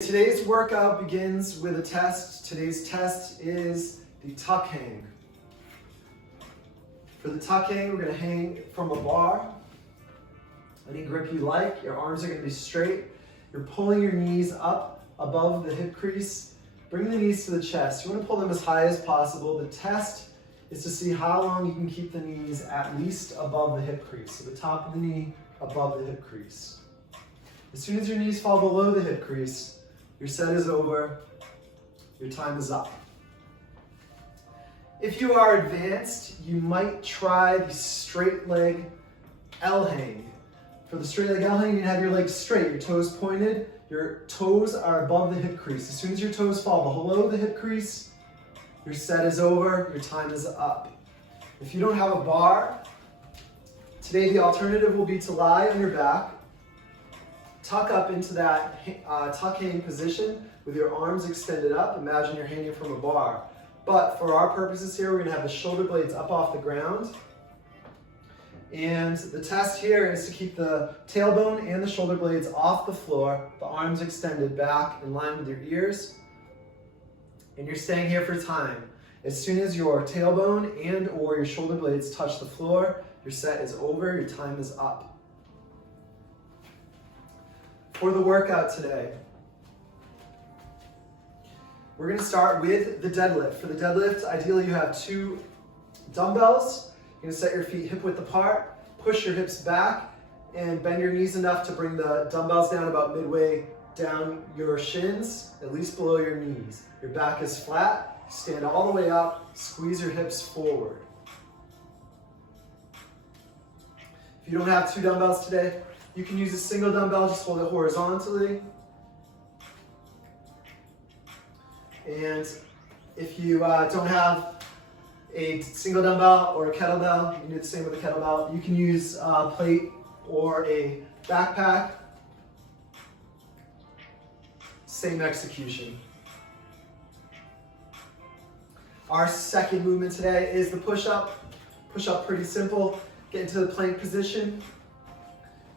Today's workout begins with a test. Today's test is the tuck hang. For the tuck hang, we're going to hang from a bar. Any grip you like. Your arms are going to be straight. You're pulling your knees up above the hip crease. Bring the knees to the chest. You want to pull them as high as possible. The test is to see how long you can keep the knees at least above the hip crease. So the top of the knee above the hip crease. As soon as your knees fall below the hip crease, your set is over, your time is up. If you are advanced, you might try the straight leg L hang. For the straight leg L hang, you have your legs straight, your toes pointed, your toes are above the hip crease. As soon as your toes fall below the hip crease, your set is over, your time is up. If you don't have a bar, today the alternative will be to lie on your back, tuck up into that tuck hang position with your arms extended up. Imagine you're hanging from a bar. But for our purposes here, we're going to have the shoulder blades up off the ground. And the test here is to keep the tailbone and the shoulder blades off the floor, the arms extended back in line with your ears. And you're staying here for time. As soon as your tailbone and or your shoulder blades touch the floor, your set is over, your time is up. For the workout today, we're going to start with the deadlift. For the deadlift, ideally you have 2 dumbbells. You're going to set your feet hip width apart, push your hips back, and bend your knees enough to bring the dumbbells down about midway down your shins, at least below your knees. Your back is flat, stand all the way up, squeeze your hips forward. If you don't have 2 dumbbells today, you can use a single dumbbell, just hold it horizontally. And if you don't have a single dumbbell or a kettlebell, you can do the same with a kettlebell. You can use a plate or a backpack. Same execution. Our second movement today is the push-up. Push-up, pretty simple. Get into the plank position.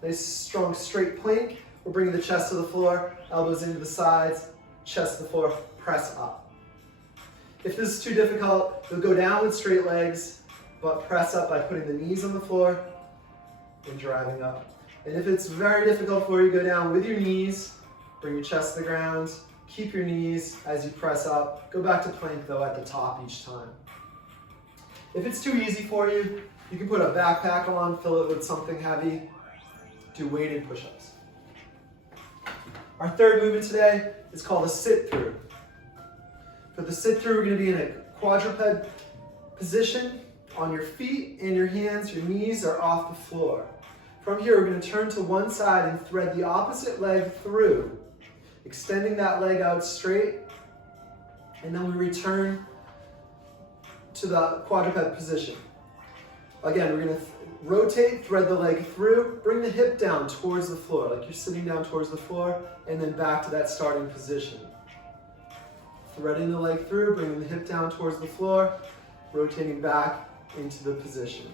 Nice, strong, straight plank. We're bringing the chest to the floor, elbows into the sides, chest to the floor, press up. If this is too difficult, you'll go down with straight legs, but press up by putting the knees on the floor and driving up. And if it's very difficult for you, go down with your knees, bring your chest to the ground, keep your knees as you press up. Go back to plank though at the top each time. If it's too easy for you, you can put a backpack on, fill it with something heavy, do weighted push-ups. Our third movement today is called a sit-through. For the sit-through, we're going to be in a quadruped position on your feet and your hands. Your knees are off the floor. From here, we're going to turn to one side and thread the opposite leg through, extending that leg out straight, and then we return to the quadruped position. Again, we're going to rotate, thread the leg through, bring the hip down towards the floor, like you're sitting down towards the floor, and then back to that starting position. Threading the leg through, bringing the hip down towards the floor, rotating back into the position.